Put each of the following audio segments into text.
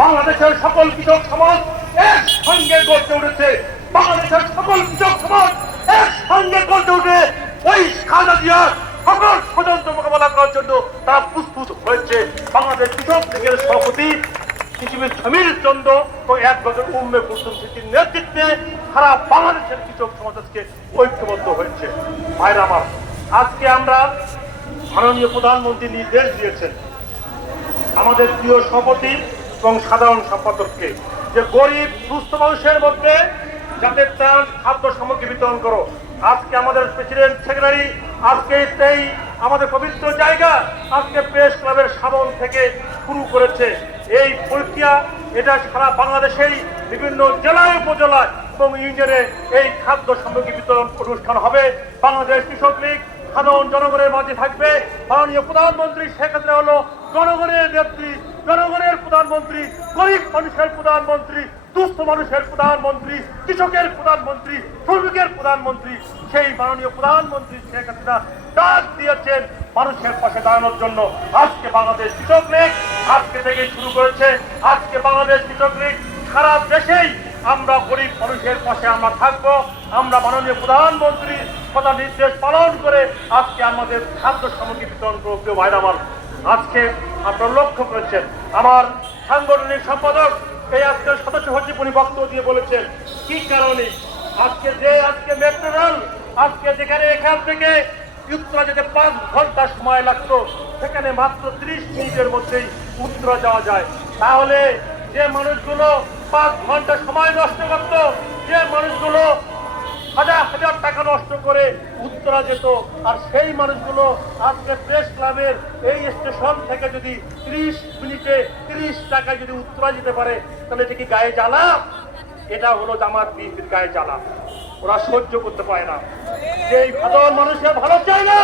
বাংলাদেশের সকল কৃষক সমাজ এক সঙ্গে গড়তে উঠেছে। বাংলাদেশের সকল কৃষক সমাজ এক সঙ্গে গড়তে উঠে ওই খালেদা জিয়ার সকল ষড়যন্ত্র মোকাবেলা করার জন্য তারা প্রস্তুত হয়েছে। বাংলাদেশ কৃষক লীগের সভাপতি পৃথিবীর সমীর চন্দ্র ও এক বছর উম্মে কুলসুম সিদ্দিকীর নেতৃত্বে সারা বাংলাদেশের কৃষক সমাজ আজকে ঐক্যবদ্ধ হয়েছে। ভাইরা আমার, আজকে আমরা মাননীয় প্রধানমন্ত্রী নির্দেশ দিয়েছেন আমাদের প্রিয় সভাপতি এবং সাধারণ সম্পাদককে যে গরিব সুস্থ মানুষের মধ্যে যাতে ত্রাণ খাদ্য সামগ্রী বিতরণ করো। আজকে আমাদের প্রেসিডেন্ট সেক্রেটারি আজকে এই আমাদের পবিত্র জায়গা আজকে প্রেস ক্লাবের সামন থেকে শুরু করেছে এই প্রক্রিয়া। এটা সারা বাংলাদেশেই বিভিন্ন জেলায় উপজেলায় এবং ইউনিয়নে এই খাদ্য সামগ্রী বিতরণ অনুষ্ঠান হবে। বাংলাদেশ কৃষক লীগ সাধারণ জনগণের মাঝে থাকবে। মাননীয় প্রধানমন্ত্রী শেখ হাসিনা হলো জনগণের নেত্রী, জনগণের প্রধানমন্ত্রী, গরিব মানুষের প্রধানমন্ত্রী, দুস্থ মানুষের প্রধানমন্ত্রী, কৃষকের প্রধানমন্ত্রী, শ্রমিকের প্রধানমন্ত্রী। সেই মাননীয় প্রধানমন্ত্রী শেখ হাসিনা ডাক দিয়েছেন মানুষের পাশে দাঁড়ানোর জন্য। আজকে বাংলাদেশ কৃষক লীগ আজকে থেকে শুরু করেছে। আজকে বাংলাদেশ কৃষক লীগ সারা দেশেই আমরা গরিব মানুষের পাশে আমরা থাকবো। আমরা মাননীয় প্রধানমন্ত্রী কথা নির্দেশ পালন করে আজকে আমাদের খাদ্য সামগ্রী বিতরণ করতে ভাইরা আমার। আজকে আপনারা লক্ষ্য করেছেন আমার সাংগঠনিক সম্পাদক এই আজকের সদস্য সচিব উনি বক্তব্য দিয়ে বলেছেন কি কারণে আজকে মেট্রো রেল আজকে যেখানে এখান থেকে উত্তরা যেতে 5 ঘন্টা সময় লাগতো সেখানে মাত্র 30 মিনিটের মধ্যেই উত্তরা যাওয়া যায়। তাহলে যে মানুষগুলো 5 ঘন্টা সময় নষ্ট করত, যে মানুষগুলো হাজার হাজার টাকা নষ্ট করে উত্তরা যেত, আর সেই মানুষগুলো আজকে প্রেস ক্লাবের এই স্টেশন থেকে যদি 30 মিনিটে 30 টাকায় যদি উত্তরা যেতে পারে তাহলে এটা কি গায়ে জ্বালা? এটা হলো জামাত বিএনপির গায়ে জ্বালা। ওরা সহ্য করতে পারে না যে এই সাধারণ মানুষের ভালো চায় না,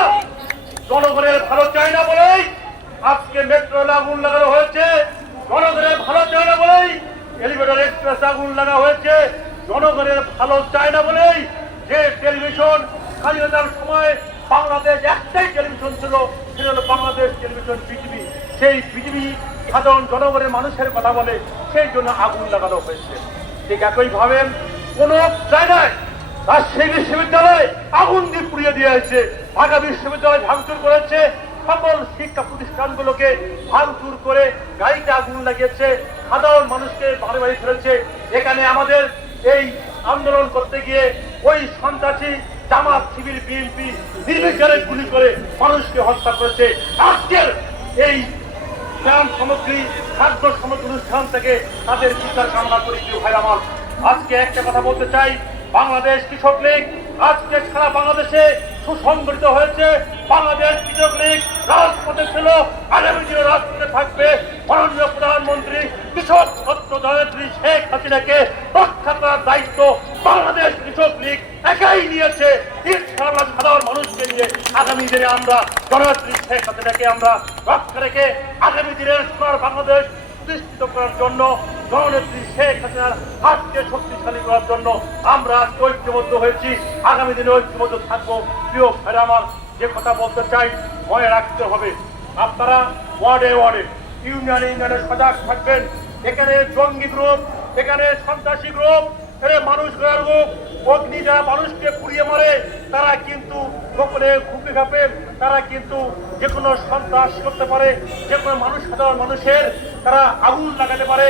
জনগণের ভালো চায় না বলেই আজকে মেট্রো রেলে আগুন লাগানো হয়েছে। জনগণের ভালো চায় না বলেই এলিভেটর এক্সপ্রেস আগুন লাগা হয়েছে। জনগণের ভালো চায় না বলেই যে টেলিভিশন স্বাধীনতার সময় বাংলাদেশ একটাই টেলিভিশন ছিল, সেটা হলো বাংলাদেশ টেলিভিশন বিটিভি। সেই বিটিভি সাধারণ জনগণের মানুষের কথা বলে, সেই জন্য আগুন লাগানো হয়েছে। ঠিক একইভাবে কোন জায়গায় রাজশাহী বিশ্ববিদ্যালয়ে আগুন দিয়ে পুড়িয়ে দিয়ে হয়েছে, ঢাকা বিশ্ববিদ্যালয় ভাঙচুর করেছে, সকল শিক্ষা প্রতিষ্ঠানগুলোকে ভাঙচুর করে গাড়িতে আগুন লাগিয়েছে, সাধারণ মানুষকে বাড়ি বাড়ি ফেলেছে। এখানে আমাদের এই আন্দোলন করতে গিয়ে ওই সন্ত্রাসী জামাত শিবির বিএনপি নির্বিচারে গুলি করে মানুষকে হত্যা করেছে। আজকের এই ত্রাণ সামগ্রী খাদ্য সামগ্রী অনুষ্ঠান থেকে তাদের বিচার কামনা করি। ভাই আমার, আজকে একটা কথা বলতে চাই, বাংলাদেশ কৃষক লীগ আজকে সারা বাংলাদেশে সুসংগঠিত হয়েছে। বাংলাদেশ কৃষক লীগ রাজপথে ছিল, আগামী দিনে রাজপথে থাকবে। মাননীয় প্রধানমন্ত্রী কৃষক ছাত্র জননেত্রী শেখ হাসিনাকে রক্ষা করার দায়িত্ব বাংলাদেশ কৃষক লীগ একাই নিয়েছে। ইনশাআল্লাহ সাধারণ মানুষকে নিয়ে আগামী দিনে আমরা জননেত্রী শেখ হাসিনাকে আমরা রক্ষা রেখে আগামী দিনের সোনার বাংলাদেশ প্রতিষ্ঠিত করার জন্য, জননেত্রী শেখ হাসিনার হাতকে শক্তিশালী করার জন্য আমরা ঐক্যবদ্ধ হয়েছি। আগামী দিনে ঐক্যবদ্ধ থাকবো। প্রিয় ভাইরা আমার, যে কথা বলতে চাই মনে রাখতে হবে, আপনারা ওয়ার্ডে ওয়ার্ডে ইউনিয়নে ইউনিয়নে সজাগ থাকবেন। এখানে জঙ্গি গ্রুপ, এখানে সন্ত্রাসী গ্রুপ, এখানে মানুষ গড়ার গ্রুপ, অগ্নি যারা মানুষকে পুড়িয়ে মারে তারা কিন্তু গোপনে খুপি খাপে, তারা কিন্তু যে কোনো সন্ত্রাস করতে পারে, যে কোনো মানুষ সাধারণ মানুষের তারা আগুন লাগাতে পারে।